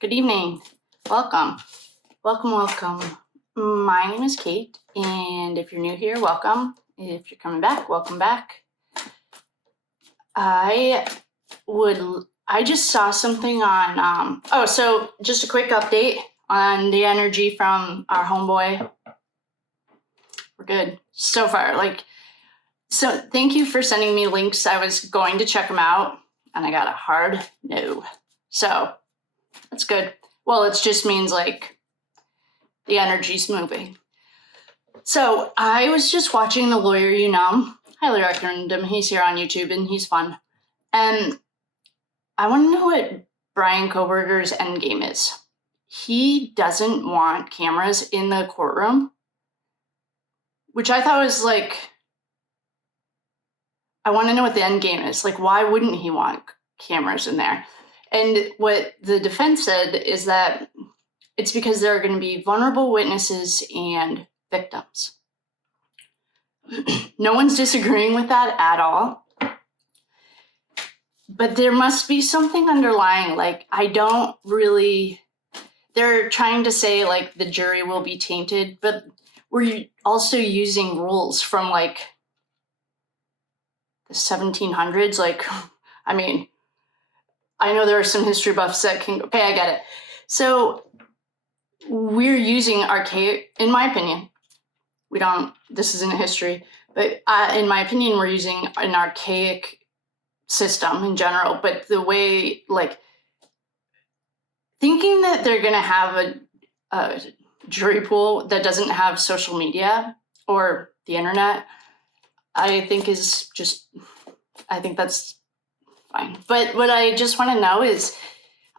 Good evening. Welcome. Welcome. My name is Kate, and if you're new here, welcome. If you're coming back, welcome back. I just saw something on, so just a quick update on the energy from our homeboy. We're good so far. So thank you for sending me links. I was going to check them out, and I got a hard no. So that's good. Well, it just means the energy's moving. So I was just watching The Lawyer You Know. Highly recommend him. He's here on YouTube and he's fun. And I want to know what Brian Kohberger's endgame is. He doesn't want cameras in the courtroom, which I thought was I want to know what the endgame is. Why wouldn't he want cameras in there? And what the defense said is that it's because there are going to be vulnerable witnesses and victims. No one's disagreeing with that at all. But there must be something underlying. They're trying to say the jury will be tainted, but we're also using rules from the 1700s. I know there are some history buffs that can go, okay, I get it. So we're using archaic, in my opinion, this isn't a history, but in my opinion, we're using an archaic system in general. But the way, thinking that they're going to have a jury pool that doesn't have social media or the internet, I think that's fine. But what I just want to know is,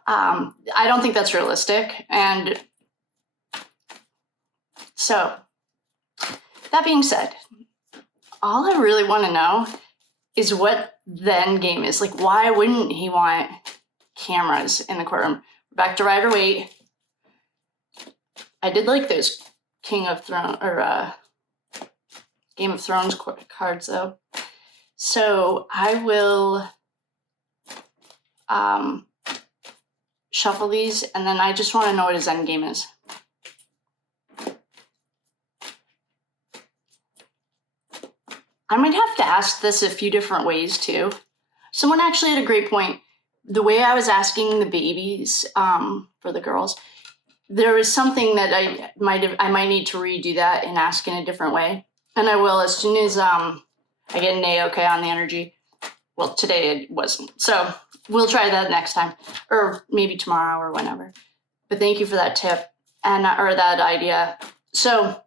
I don't think that's realistic. And so, that being said, all I really want to know is what the end game is. Why wouldn't he want cameras in the courtroom? Back to Rider Waite. I did like those King of Thrones or Game of Thrones cards though. So I will shuffle these, and then I just want to know what his end game is. I might have to ask this a few different ways too. Someone actually had a great point. The way I was asking the babies for the girls, there was something that I might need to redo that and ask in a different way. And I will as soon as I get an A-okay on the energy. Well, today it wasn't. So we'll try that next time, or maybe tomorrow or whenever. But thank you for that tip or that idea. So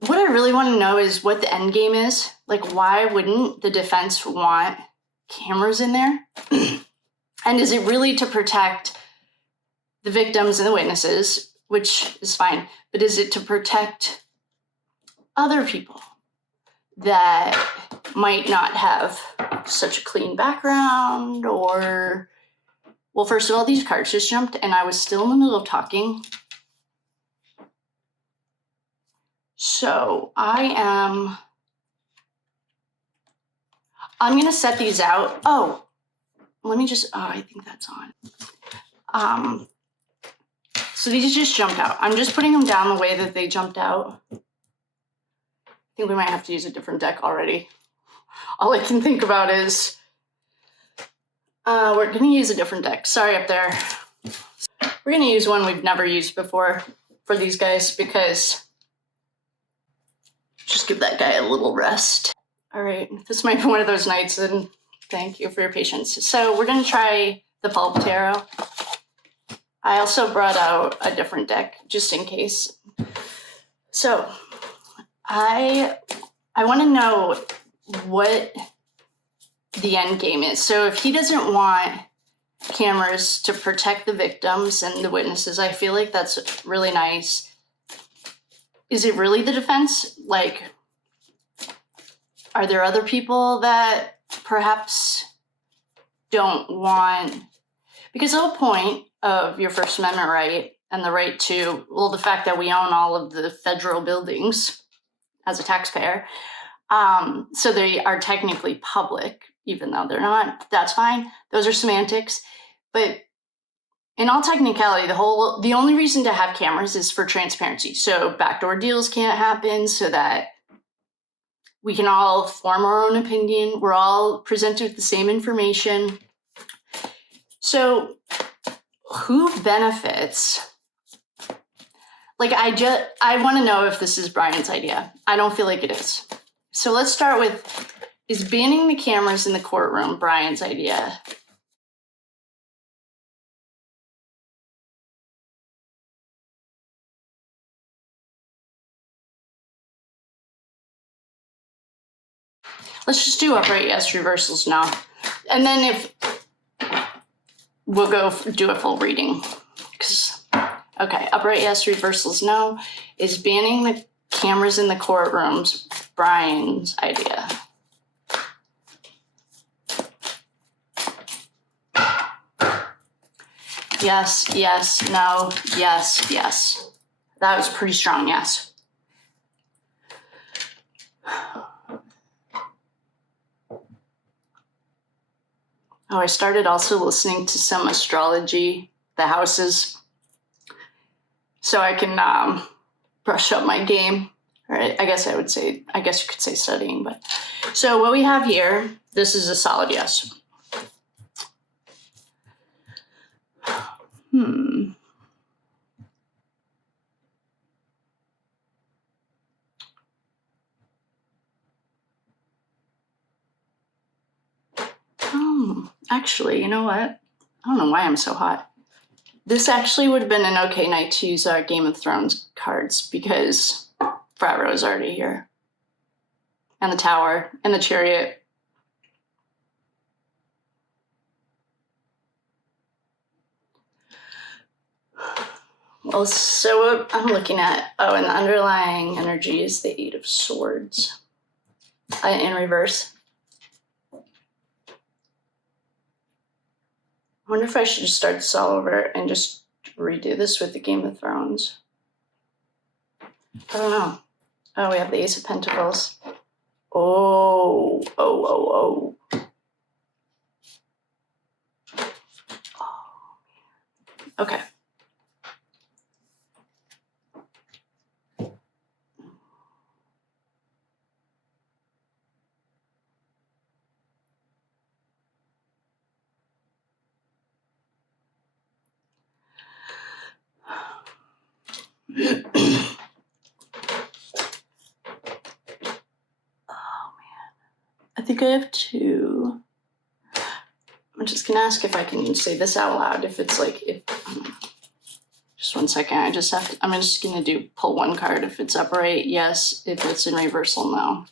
what I really want to know is what the end game is. Why wouldn't the defense want cameras in there? And is it really to protect the victims and the witnesses, which is fine, but is it to protect other people that might not have such a clean background? Or, well, first of all, these cards just jumped and I was still in the middle of talking. So I'm going to set these out. Oh, I think that's on. So these just jumped out. I'm just putting them down the way that they jumped out. I think we might have to use a different deck already. All I can think about is we're going to use a different deck. Sorry up there. We're going to use one we've never used before for these guys because just give that guy a little rest. All right, this might be one of those nights, and thank you for your patience. So we're going to try the Pulp Tarot. I also brought out a different deck just in case. So I want to know what the end game is. So if he doesn't want cameras to protect the victims and the witnesses, I feel like that's really nice. Is it really the defense? Are there other people that perhaps don't want? Because the whole point of your First Amendment right and the right to, the fact that we own all of the federal buildings as a taxpayer, so they are technically public, even though they're not, that's fine. Those are semantics. But in all technicality, the only reason to have cameras is for transparency. So backdoor deals can't happen, so that we can all form our own opinion. We're all presented with the same information. So who benefits? Like, I want to know if this is Brian's idea. I don't feel like it is. So let's start with, is banning the cameras in the courtroom Brian's idea? Let's just do upright yes, reversals no. And then if we'll go do a full reading. Okay, upright yes, reversals no. Is banning the cameras in the courtrooms Brian's idea? Yes, yes, no, yes, yes. That was pretty strong, yes. Oh, I started also listening to some astrology, the houses, so I can brush up my game. Or I guess you could say studying, but. So what we have here, this is a solid yes. Actually, you know what? I don't know why I'm so hot. This actually would have been an okay night to use our Game of Thrones cards because Frat Row is already here. And the Tower, and the Chariot. Well, so what I'm looking at, and the underlying energy is the Eight of Swords. In reverse. I wonder if I should just start this all over and just redo this with the Game of Thrones. I don't know. Oh, we have the Ace of Pentacles. Oh. Okay. I think I have two. I'm just gonna ask if I can say this out loud. If it's like, just 1 second. I'm just gonna pull one card. If it's upright, yes. If it's in reversal, no.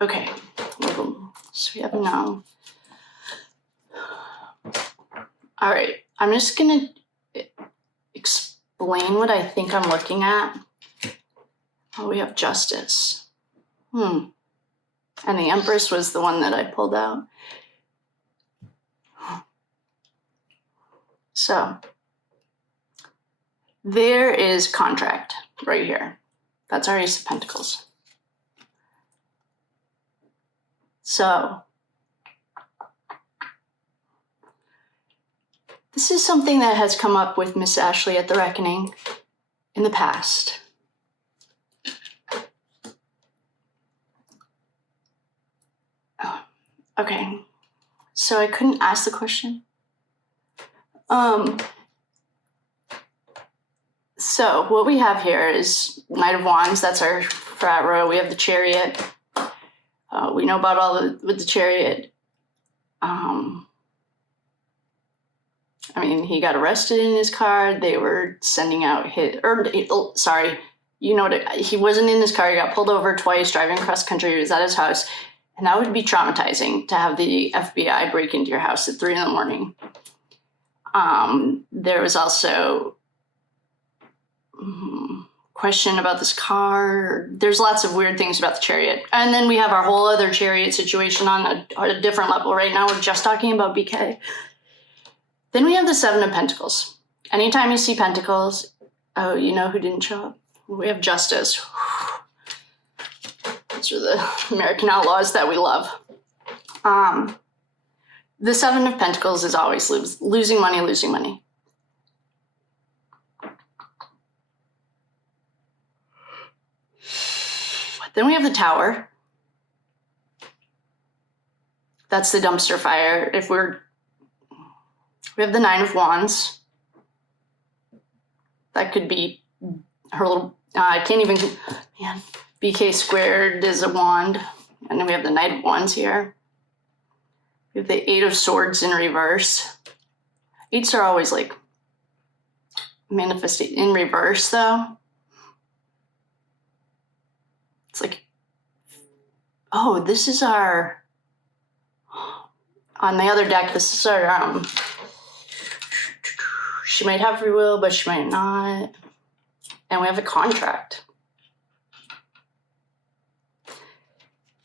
Okay. So we have no. All right. I'm just gonna explain what I think I'm looking at. Oh, we have Justice. And the Empress was the one that I pulled out. So there is contract right here. That's our Ace of Pentacles. So this is something that has come up with Miss Ashley at the Reckoning in the past. Okay, so I couldn't ask the question. So what we have here is Knight of Wands. That's our Frat Row. We have the Chariot. We know about with the Chariot. He got arrested in his car. They were sending out he wasn't in his car. He got pulled over twice, driving cross country. He was at his house. And that would be traumatizing to have the FBI break into your house at 3 a.m. There was also question about this car. There's lots of weird things about the Chariot. And then we have our whole other Chariot situation on a different level. Right now, we're just talking about BK. Then we have the Seven of Pentacles. Anytime you see Pentacles, you know who didn't show up? We have Justice. Outlaws or the American Outlaws that we love. The Seven of Pentacles is always losing money, losing money. Then we have the Tower. That's the dumpster fire. We have the Nine of Wands. That could be her little, I can't even, man, BK squared is a wand. And then we have the Knight of Wands here. We have the Eight of Swords in reverse. Eights are always like manifesting in reverse though. It's like, oh, this is our, on the other deck, this is our, she might have free will, but she might not. And we have a contract.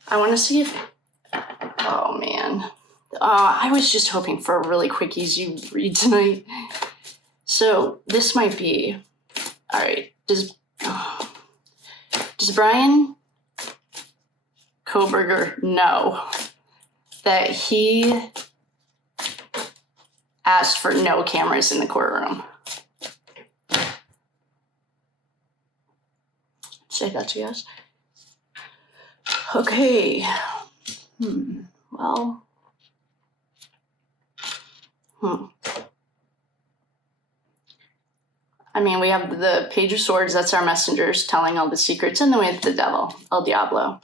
I want to see if, oh man. I was just hoping for a really quick, easy read tonight. So this might be, all right, does Brian Kohberger know that he asked for no cameras in the courtroom? Say that's a yes. Okay. Well. I mean, we have the Page of Swords. That's our messengers telling all the secrets. And then we have the Devil, El Diablo.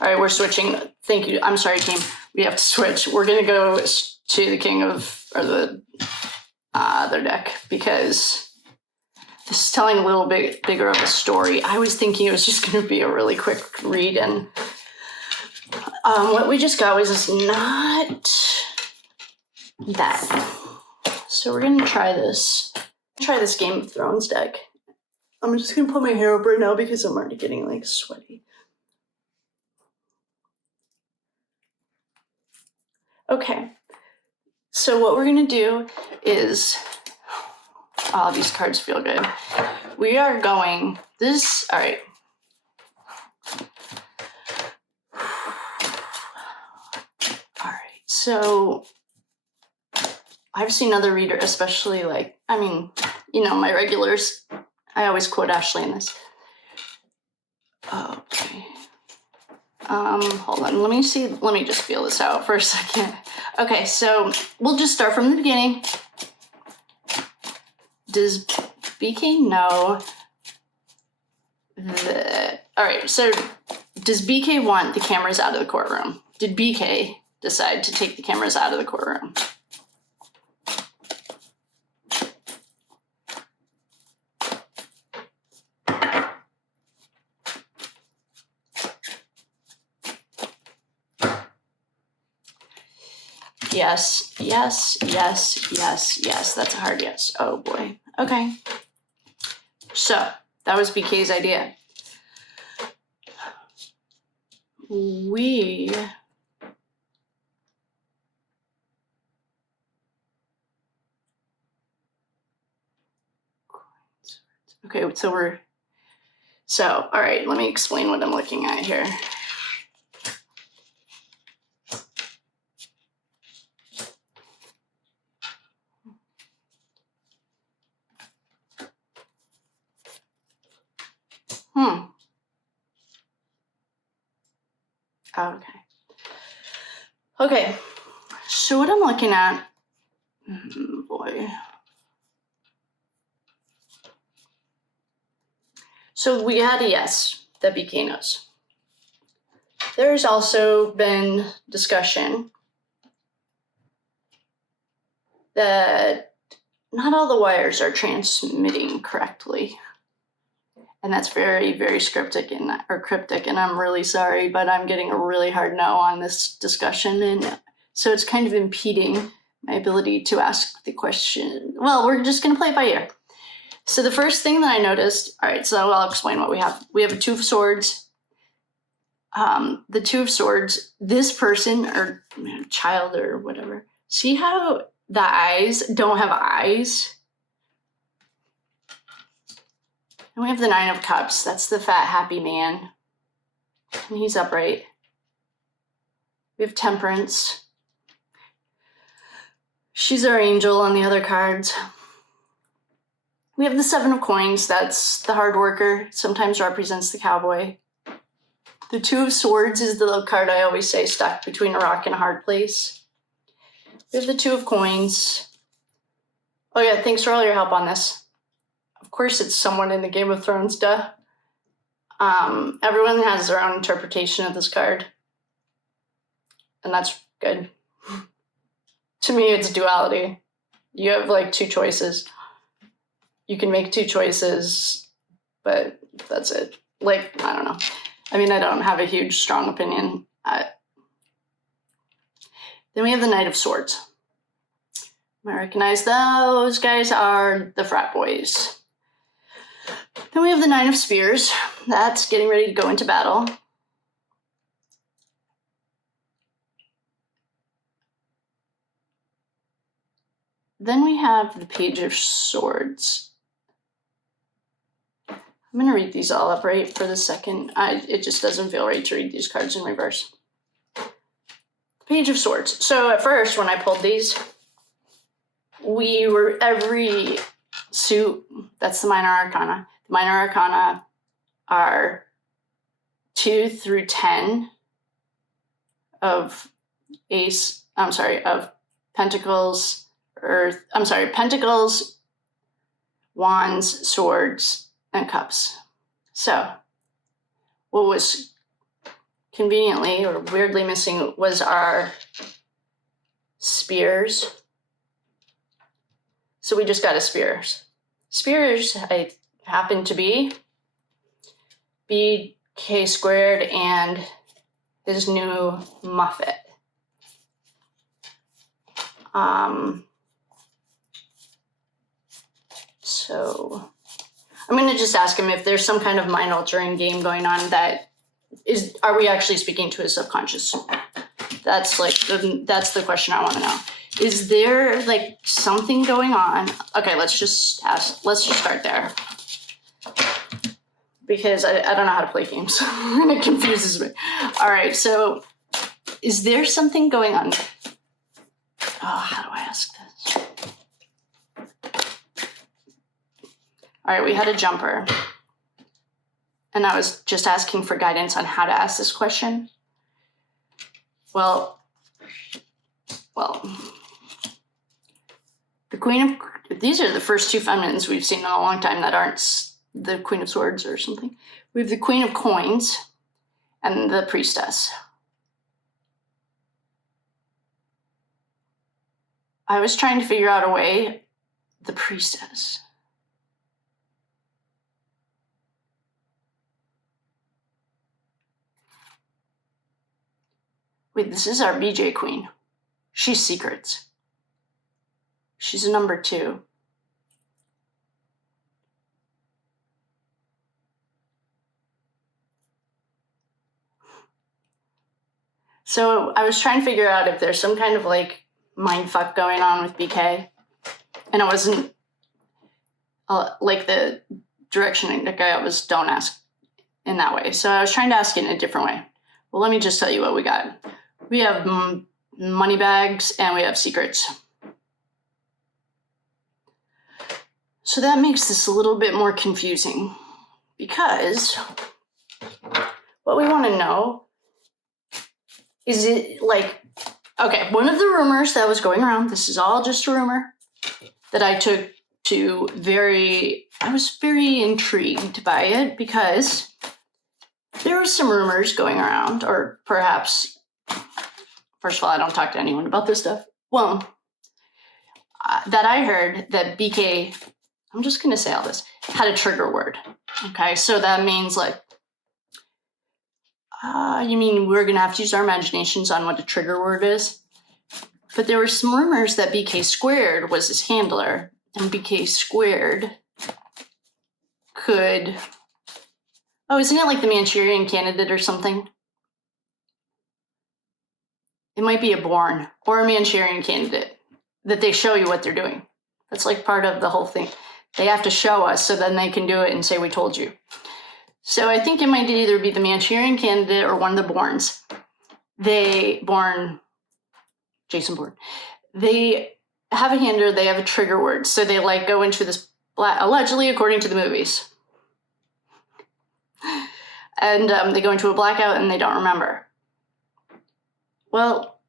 All right, we're switching. Thank you. I'm sorry, team. We have to switch. We're going to go to the King of, or the other deck, because this is telling a little bit bigger of a story. I was thinking it was just going to be a really quick read, and what we just got was not that. So we're going to try this. Try this Game of Thrones deck. I'm just going to put my hair up right now because I'm already getting like sweaty. Okay. So what we're going to do is, oh, these cards feel good. We are going this, all right. All right. So I've seen other readers, especially like, I mean, you know, my regulars. I always quote Ashley in this. Okay. Hold on. Let me just feel this out for a second. Okay, so we'll just start from the beginning. Does BK know that? All right, so does BK want the cameras out of the courtroom? Did BK decide to take the cameras out of the courtroom? Yes, yes, yes, yes, yes. That's a hard yes. Oh boy. Okay. So that was BK's idea. Okay, all right, let me explain what I'm looking at here. Okay, so what I'm looking at, boy. So we had a yes that BK knows. There's also been discussion that not all the wires are transmitting correctly. And that's very, very cryptic, and I'm really sorry, but I'm getting a really hard no on this discussion. And so it's kind of impeding my ability to ask the question. Well, we're just going to play it by ear. So the first thing that I noticed, all right, so I'll explain what we have. We have a Two of Swords. The Two of Swords, this person or child or whatever, see how the eyes don't have eyes? And we have the Nine of Cups. That's the fat, happy man. And he's upright. We have Temperance. She's our angel on the other cards. We have the Seven of Coins. That's the hard worker. Sometimes represents the cowboy. The Two of Swords is the little card I always say stuck between a rock and a hard place. We have the Two of Coins. Oh yeah, thanks for all your help on this. Of course it's someone in the Game of Thrones, duh. Everyone has their own interpretation of this card. And that's good. To me, it's duality. You have like two choices. You can make two choices, but that's it. Like, I don't know. I mean, I don't have a huge, strong opinion. Then we have the Knight of Swords. I recognize those guys are the frat boys. Then we have the Nine of Spears. That's getting ready to go into battle. Then we have the Page of Swords. I'm going to read these all up right for the second. It just doesn't feel right to read these cards in reverse. Page of Swords. So at first, when I pulled these, every suit, that's the minor arcana. The minor arcana are 2 through 10 of Pentacles, Pentacles, Wands, Swords, and Cups. So what was conveniently or weirdly missing was our Spears. So we just got a Spears. Spears happen to be BK squared and his new Muffet. So I'm going to just ask him if there's some kind of mind altering game going on are we actually speaking to his subconscious? That's the question I want to know. Is there like something going on? Okay, let's just start there. Because I don't know how to play games. And it confuses me. All right, so is there something going on? Oh, how do I ask this? All right, we had a jumper. And I was just asking for guidance on how to ask this question. Well, these are the first two feminines we've seen in a long time that aren't the Queen of Swords or something. We have the Queen of Coins and the Priestess. I was trying to figure out a way. The Priestess. Wait, this is our BJ Queen. She's Secrets. She's a number 2. So I was trying to figure out if there's some kind of like mind fuck going on with BK. And it wasn't like the direction that I was don't ask in that way. So I was trying to ask it in a different way. Well, let me just tell you what we got. We have money bags and we have secrets. So that makes this a little bit more confusing because what we want to know is it like, okay, one of the rumors that was going around, this is all just a rumor that I took to I was very intrigued by it because there were some rumors going around, or perhaps, first of all, I don't talk to anyone about this stuff. Well, that I heard that BK, I'm just going to say all this, had a trigger word. Okay, so that means like, you mean we're going to have to use our imaginations on what a trigger word is? But there were some rumors that BK squared was his handler, and BK squared could... Oh, isn't it like the Manchurian Candidate or something? It might be a Born or a Manchurian Candidate that they show you what they're doing. That's like part of the whole thing. They have to show us so then they can do it and say, we told you. So I think it might either be the Manchurian Candidate or one of the Bournes. Jason Bourne. They have a handler, they have a trigger word. So they like go into this, allegedly according to the movies. And they go into a blackout and they don't remember. Well,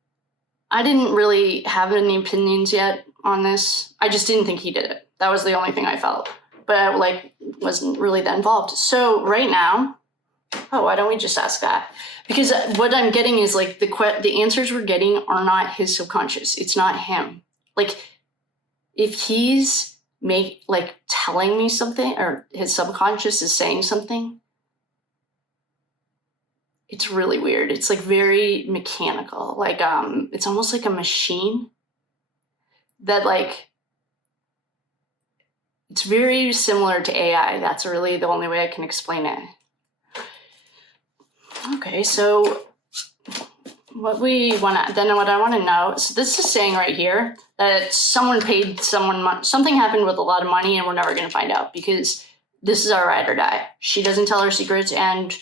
I didn't really have any opinions yet on this. I just didn't think he did it. That was the only thing I felt. But I wasn't really that involved. So right now, why don't we just ask that? Because what I'm getting is like the answers we're getting are not his subconscious. It's not him. Like if he's telling me something or his subconscious is saying something, it's really weird. It's like very mechanical. Like it's almost like a machine that it's very similar to AI. That's really the only way I can explain it. Okay, so what I want to know, so this is saying right here that someone paid someone, something happened with a lot of money and we're never going to find out because this is our ride or die. She doesn't tell her secrets and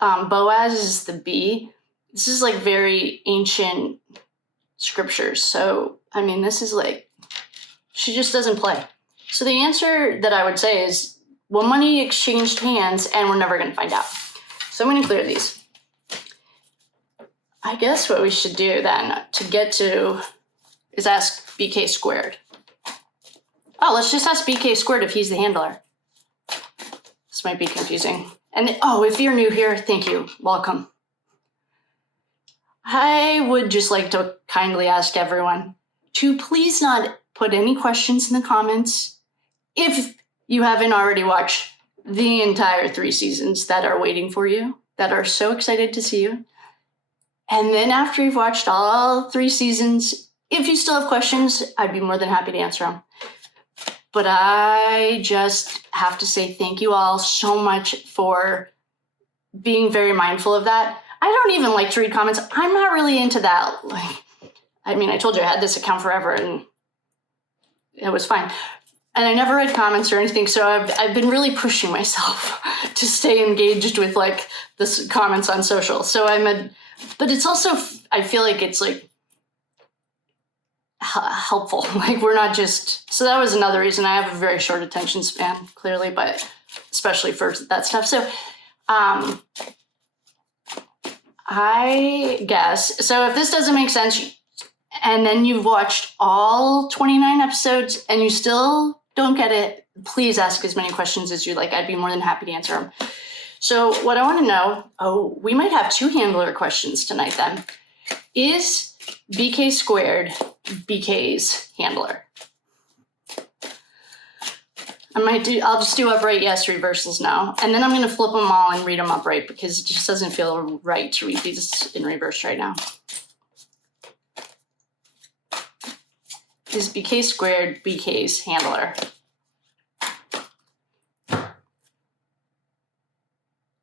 Boaz is the bee. This is like very ancient scriptures. So, I mean, this is like, she just doesn't play. So the answer that I would say is, well, money exchanged hands and we're never going to find out. So I'm going to clear these. I guess what we should do then to get to is ask BK squared. Oh, let's just ask BK squared if he's the handler. This might be confusing. And if you're new here, thank you. Welcome. I would just like to kindly ask everyone to please not put any questions in the comments if you haven't already watched the entire 3 seasons that are waiting for you, that are so excited to see you. And then after you've watched all 3 seasons, if you still have questions, I'd be more than happy to answer them. But I just have to say thank you all so much for being very mindful of that. I don't even like to read comments. I'm not really into that. I told you I had this account forever and it was fine. And I never read comments or anything, so I've been really pushing myself to stay engaged with this comments on social. So but it's also, I feel like it's helpful. We're not just, so that was another reason. I have a very short attention span, clearly, but especially for that stuff. So I guess, so if this doesn't make sense, and then you've watched all 29 episodes and you still don't get it, please ask as many questions as you like. I'd be more than happy to answer them. So what I want to know, we might have 2 handler questions tonight then. Is BK squared BK's handler? I'll just do upright yes, reversals no. And then I'm going to flip them all and read them upright because it just doesn't feel right to read these in reverse right now. Is BK squared BK's handler?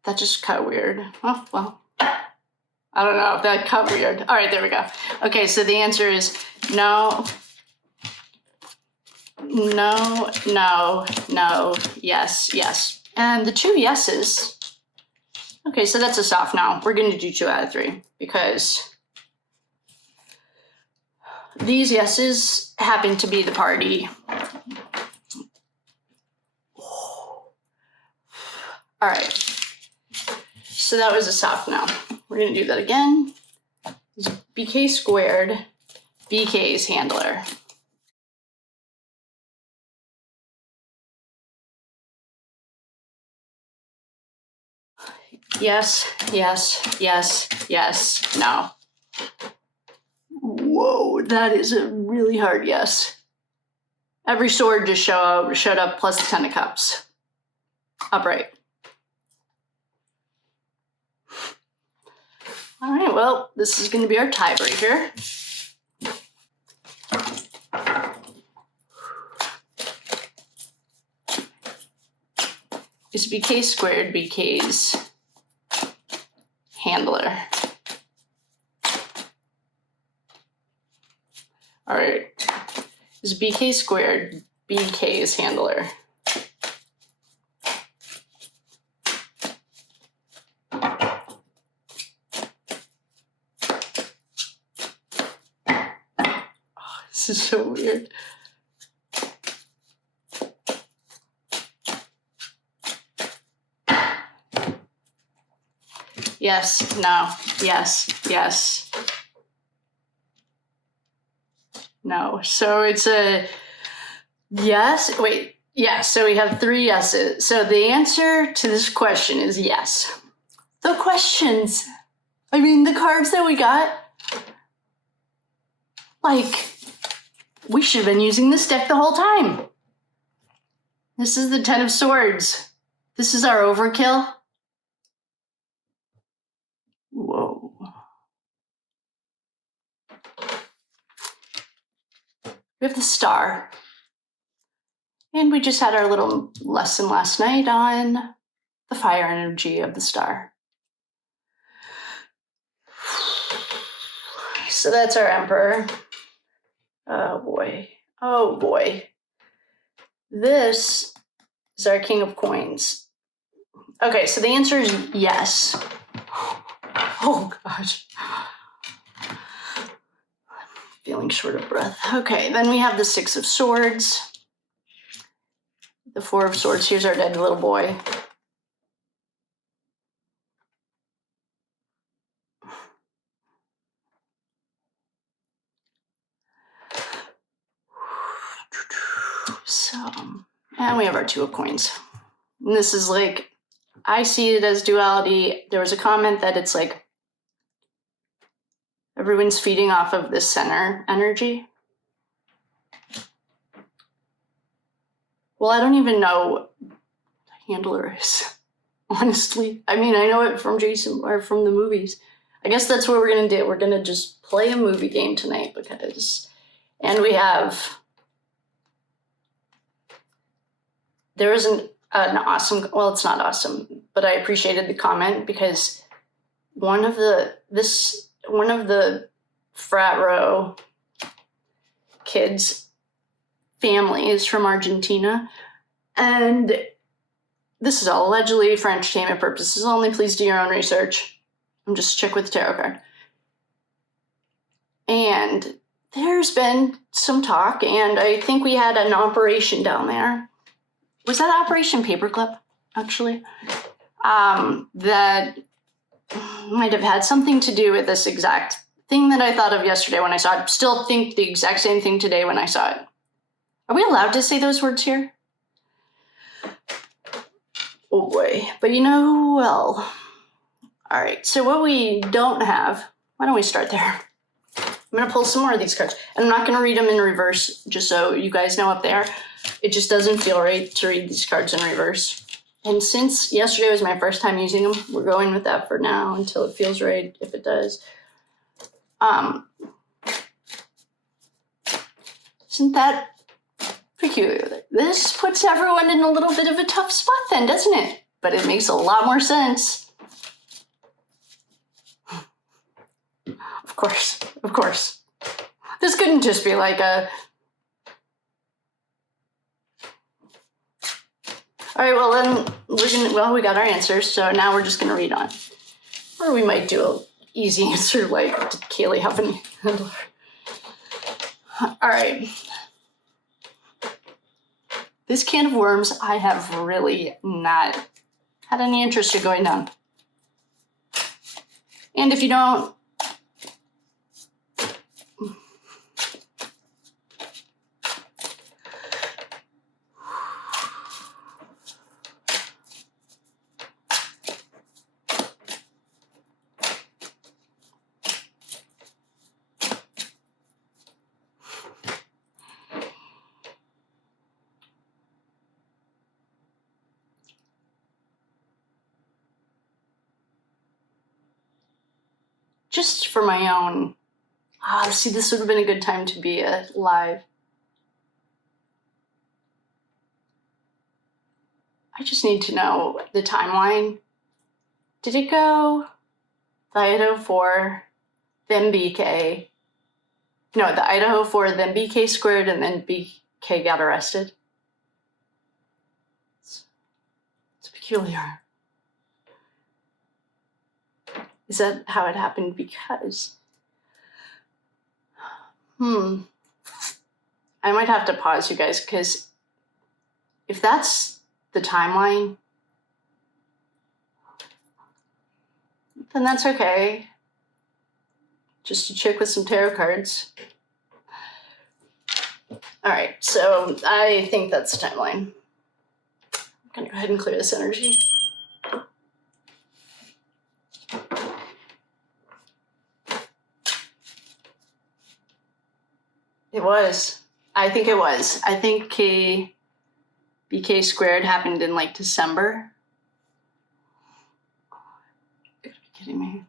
That just cut weird. Oh, well, I don't know if that cut weird. All right, there we go. Okay, so the answer is no, no, no, no, yes, yes. And the 2 yeses, okay, so that's a soft no. We're going to do 2 out of 3 because these yeses happen to be the party. All right. So that was a soft no. We're going to do that again. Is BK squared BK's handler? Yes, yes, yes, yes, no. Whoa, that is a really hard yes. Every sword just showed up plus the 10 of cups. Upright. All right, well, this is going to be our tiebreaker. Is BK squared BK's handler? All right. Is BK squared BK's handler? This is so weird. Yes, no, yes, yes. No. So it's a yes. Wait, yes. So we have 3 yeses. So the answer to this question is yes. The questions, the cards that we got, like, we should have been using this deck the whole time. This is the 10 of Swords. This is our overkill. Whoa. We have the Star. And we just had our little lesson last night on the fire energy of the Star. So that's our Emperor. Oh boy. Oh boy. This is our King of Coins. Okay, so the answer is yes. Oh gosh. Feeling short of breath. Okay, then we have the 6 of Swords. The 4 of Swords. Here's our dead little boy. So, and we have our 2 of Coins. And this is like, I see it as duality. There was a comment that it's like everyone's feeding off of this center energy. Well, I don't even know what the handler is, honestly. I know it from Jason or from the movies. I guess that's what we're going to do. We're going to just play a movie game tonight because, and we have, there is an awesome, well, it's not awesome, but I appreciated the comment because one of the frat row kids' family is from Argentina, and this is all allegedly for entertainment purposes only. Please do your own research. I'm just check with the tarot card. And there's been some talk, and I think we had an operation down there. Was that Operation Paperclip, actually? That might have had something to do with this exact thing that I thought of yesterday when I saw it. Still think the exact same thing today when I saw it. Are we allowed to say those words here? Oh boy. But well. All right, so what we don't have, why don't we start there? I'm going to pull some more of these cards. And I'm not going to read them in reverse, just so you guys know up there. It just doesn't feel right to read these cards in reverse. And since yesterday was my first time using them, we're going with that for now until it feels right, if it does. Isn't that peculiar? This puts everyone in a little bit of a tough spot then, doesn't it? But it makes a lot more sense. Of course, of course. This couldn't just be like a... All right, well then, we got our answers, so now we're just gonna read on. Or we might do an easy answer like, did Kaylee have an handler? All right. This can of worms, I have really not had any interest in going down. And if you don't, just for my own, see, this would have been a good time to be live. I just need to know the timeline. Did it go the Idaho 4, then BK? No, the Idaho 4, then BK squared, and then BK got arrested? It's peculiar. Is that how it happened? Because, I might have to pause you guys, because if that's the timeline, then that's okay. Just a chick with some tarot cards. All right, so I think that's the timeline. I'm gonna go ahead and clear this energy. It was. I think it was. I think BK squared happened in like December. You gotta be kidding me.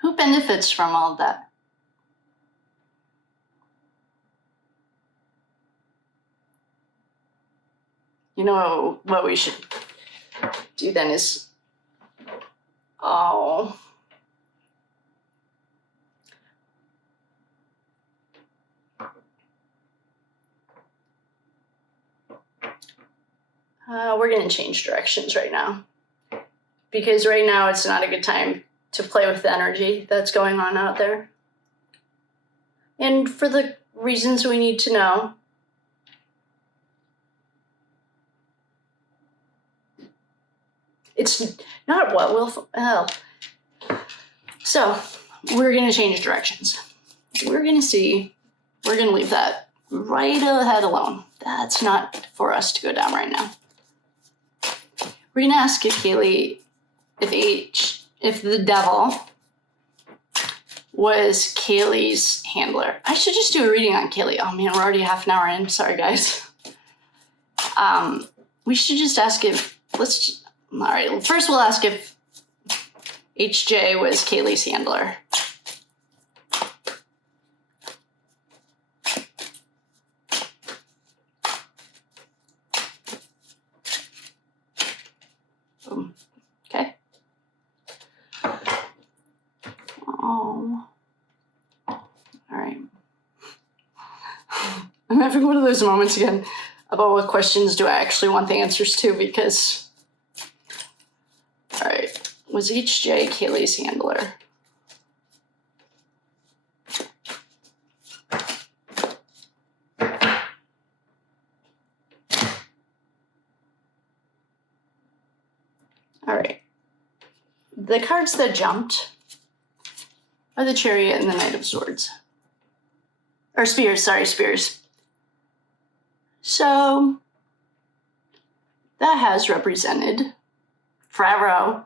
Who benefits from all of that? You know what we should do then is, we're going to change directions right now, because right now it's not a good time to play with the energy that's going on out there. And for the reasons we need to know. It's not what will. So we're going to change directions. We're going to see. We're going to leave that right ahead alone. That's not for us to go down right now. We're going to ask if Kaylee, if the devil was Kaylee's handler. I should just do a reading on Kaylee. Oh man, we're already half an hour in. Sorry, guys. We should just ask if, all right, first we'll ask if HJ was Kaylee's handler. Okay. Oh. All right. I'm having one of those moments again about what questions do I actually want the answers to, because, all right, was HJ Kaylee's handler? All right. The cards that jumped are the Chariot and the Knight of Swords. Or Spears, sorry, Spears. So that has represented frat row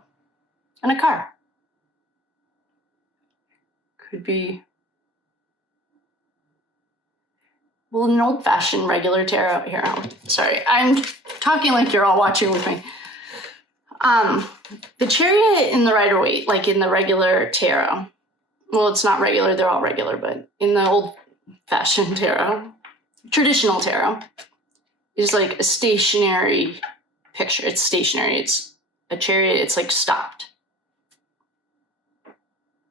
and a car. Could be, well, an old-fashioned regular tarot. Here, sorry, I'm talking like you're all watching with me. The Chariot in the Rider-Waite, like in the regular tarot, well, it's not regular, they're all regular, but in the old-fashioned tarot, traditional tarot, is like a stationary picture. It's stationary. It's a chariot. It's like stopped.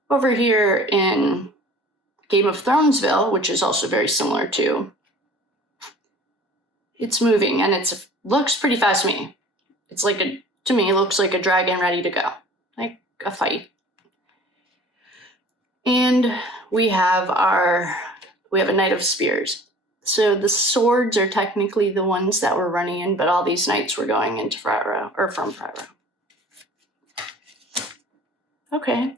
Over here in Game of Thronesville, which is also very similar to, it's moving and it looks pretty fast to me. It's like to me, it looks like a dragon ready to go, like a fight. And we have a Knight of Spears. So the swords are technically the ones that were running in, but all these knights were going into frat row, or from frat row. Okay.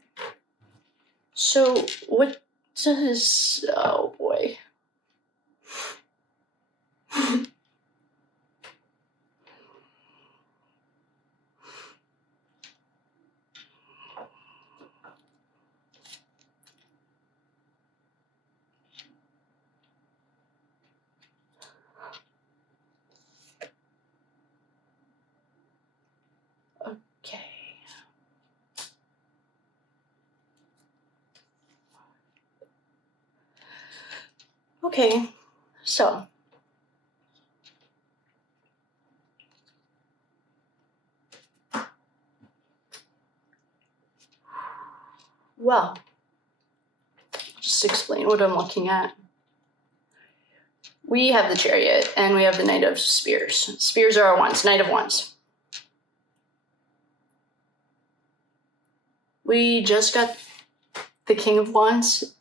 So what does, oh boy. Okay, so well, just explain what I'm looking at. We have the Chariot and we have the Knight of Spears. Spears are our wands, Knight of Wands. We just got the King of Wands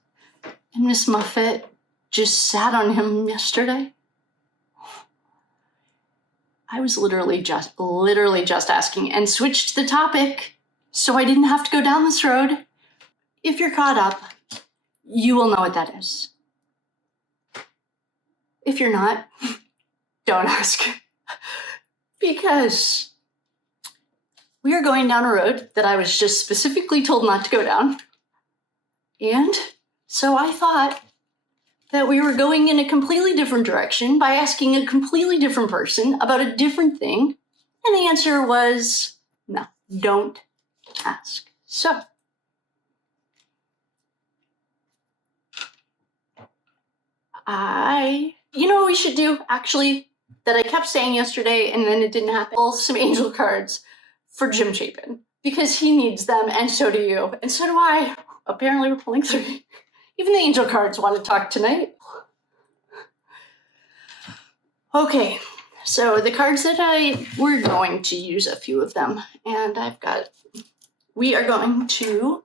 and Miss Muffet just sat on him yesterday. I was literally just asking and switched the topic so I didn't have to go down this road. If you're caught up, you will know what that is. If you're not, don't ask. Because we are going down a road that I was just specifically told not to go down. And so I thought that we were going in a completely different direction by asking a completely different person about a different thing. And the answer was, no, don't ask. So, you know what we should do, actually, that I kept saying yesterday and then it didn't happen? Pull some angel cards for Jim Chapin, because he needs them and so do you, and so do I. Apparently we're pulling 3. Even the angel cards want to talk tonight. Okay, so the cards that we're going to use a few of them, and we are going to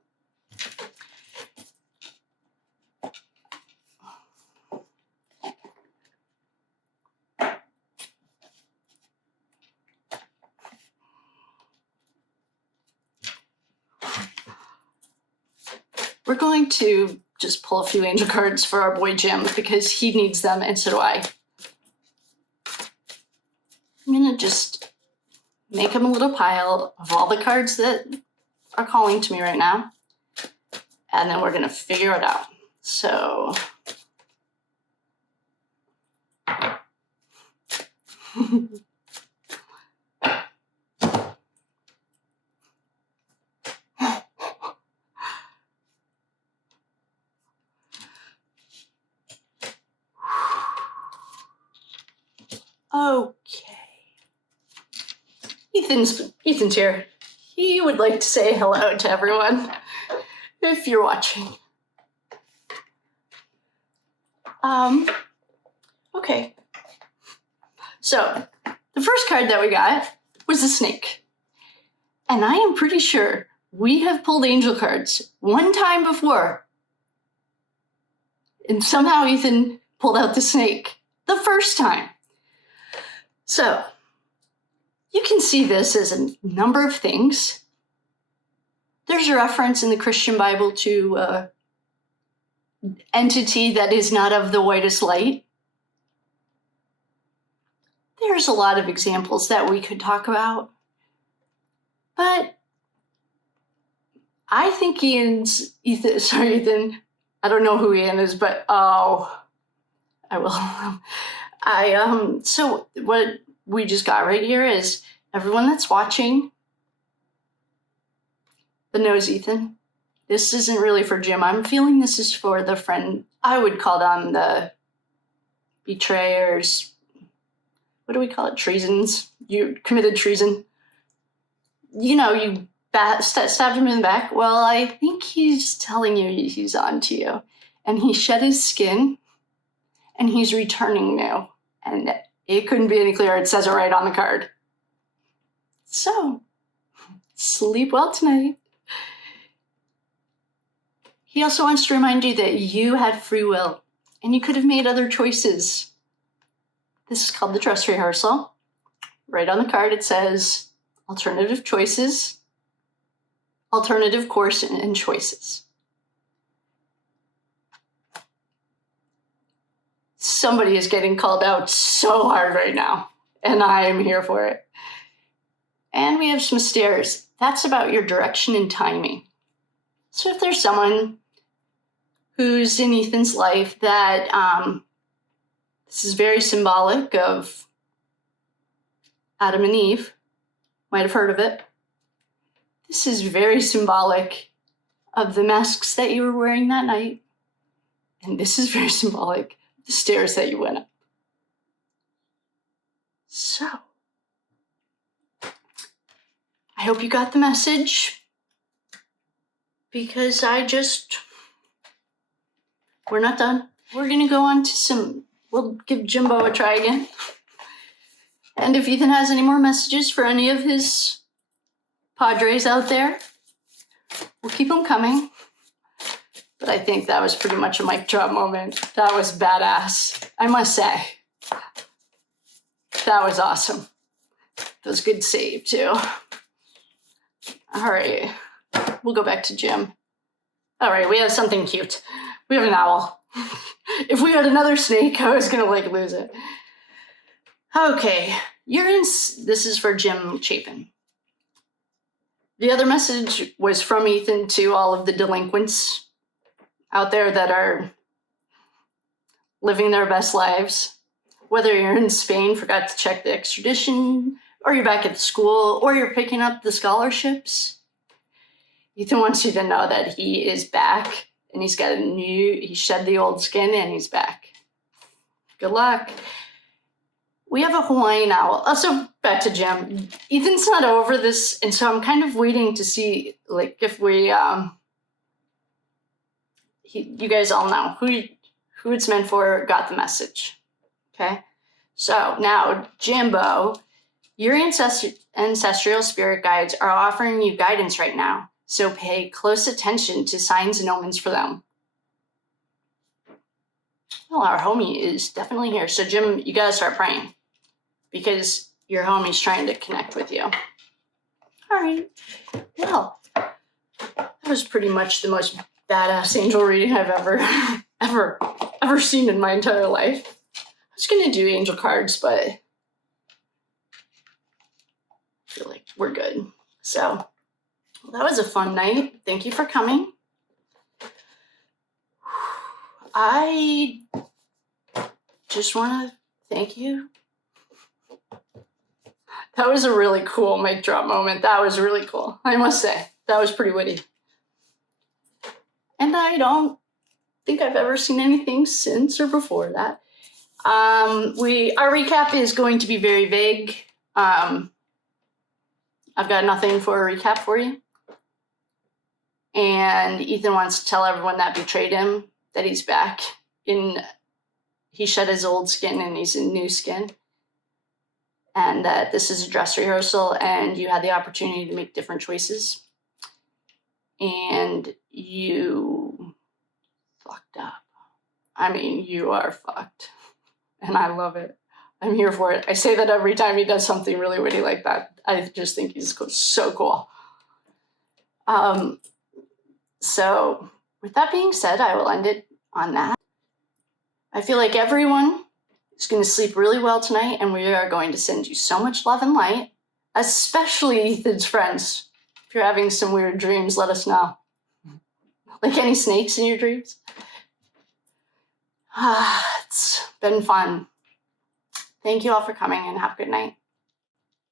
just pull a few angel cards for our boy Jim because he needs them and so do I. I'm gonna just make him a little pile of all the cards that are calling to me right now, and then we're gonna figure it out. So okay. Ethan's here. He would like to say hello to everyone if you're watching. Okay. So, the first card that we got was a snake. And I am pretty sure we have pulled angel cards one time before. And somehow Ethan pulled out the snake the first time. So, you can see this as a number of things. There's a reference in the Christian Bible to an entity that is not of the whitest light. There's a lot of examples that we could talk about. But I think Ethan, I don't know who Ian is, but I will. So what we just got right here is everyone that's watching the nose, Ethan. This isn't really for Jim. I'm feeling this is for the friend. I would call them the betrayers. What do we call it? Treasons. You committed treason. You know, you stabbed him in the back. Well, I think he's telling you he's on to you. And he shed his skin and he's returning now. And it couldn't be any clearer. It says it right on the card. So, sleep well tonight. He also wants to remind you that you had free will and you could have made other choices. This is called the dress rehearsal. Right on the card it says alternative choices, alternative course, and choices. Somebody is getting called out so hard right now, and I am here for it. And we have some stairs. That's about your direction and timing. So if there's someone who's in Ethan's life that this is very symbolic of Adam and Eve, might have heard of it. This is very symbolic of the masks that you were wearing that night. And this is very symbolic of the stairs that you went up. So, I hope you got the message, because we're not done. We're gonna go on to we'll give Jimbo a try again. And if Ethan has any more messages for any of his Padres out there, we'll keep them coming. But I think that was pretty much a mic drop moment. That was badass, I must say. That was awesome. That was a good save, too. All right. We'll go back to Jim. All right, we have something cute. We have an owl. If we had another snake, I was going to, lose it. Okay. This is for Jim Chapin. The other message was from Ethan to all of the delinquents out there that are living their best lives. Whether you're in Spain, forgot to check the extradition, or you're back at the school, or you're picking up the scholarships. Ethan wants you to know that he is back, and he shed the old skin, and he's back. Good luck. We have a Hawaiian owl. Also, back to Jim. Ethan's not over this, and so I'm kind of waiting to see, if we, you guys all know who it's meant for, got the message. Okay? So, now, Jimbo, your ancestral spirit guides are offering you guidance right now, so pay close attention to signs and omens for them. Well, our homie is definitely here. So, Jim, you gotta start praying, because your homie's trying to connect with you. All right. Well, that was pretty much the most badass angel reading I've ever seen in my entire life. I was going to do angel cards, but I feel like we're good. So, that was a fun night. Thank you for coming. I just want to thank you. That was a really cool mic drop moment. That was really cool, I must say. That was pretty witty. And I don't think I've ever seen anything since or before that. Our recap is going to be very vague. I've got nothing for a recap for you. And Ethan wants to tell everyone that betrayed him that he's back. He shed his old skin and he's in new skin. And that this is a dress rehearsal and you had the opportunity to make different choices. And you fucked up. I mean, you are fucked. And I love it. I'm here for it. I say that every time he does something really witty like that. I just think he's so cool. So with that being said, I will end it on that. I feel like everyone is going to sleep really well tonight, and we are going to send you so much love and light, especially Ethan's friends. If you're having some weird dreams, let us know. Like any snakes in your dreams? It's been fun. Thank you all for coming, and have a good night.